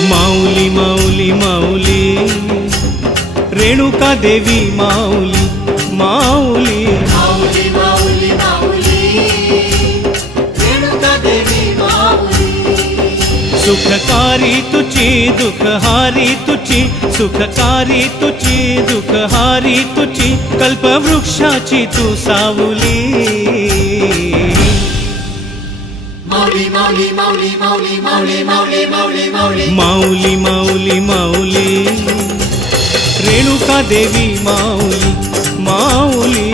माऊली माऊली माऊली रेणुका देवी माऊली माऊली माऊली माऊली माऊली रेणुका देवी माऊली सुखकारी तुची दुःखहारी तुची सुखकारी तुची दुःखहारी तुची कल्पवृक्षाची तू सावली माऊली माऊली माऊली माऊली माऊली माऊली माऊली माऊली माऊली माऊली माऊली रेणुका देवी माऊली माऊली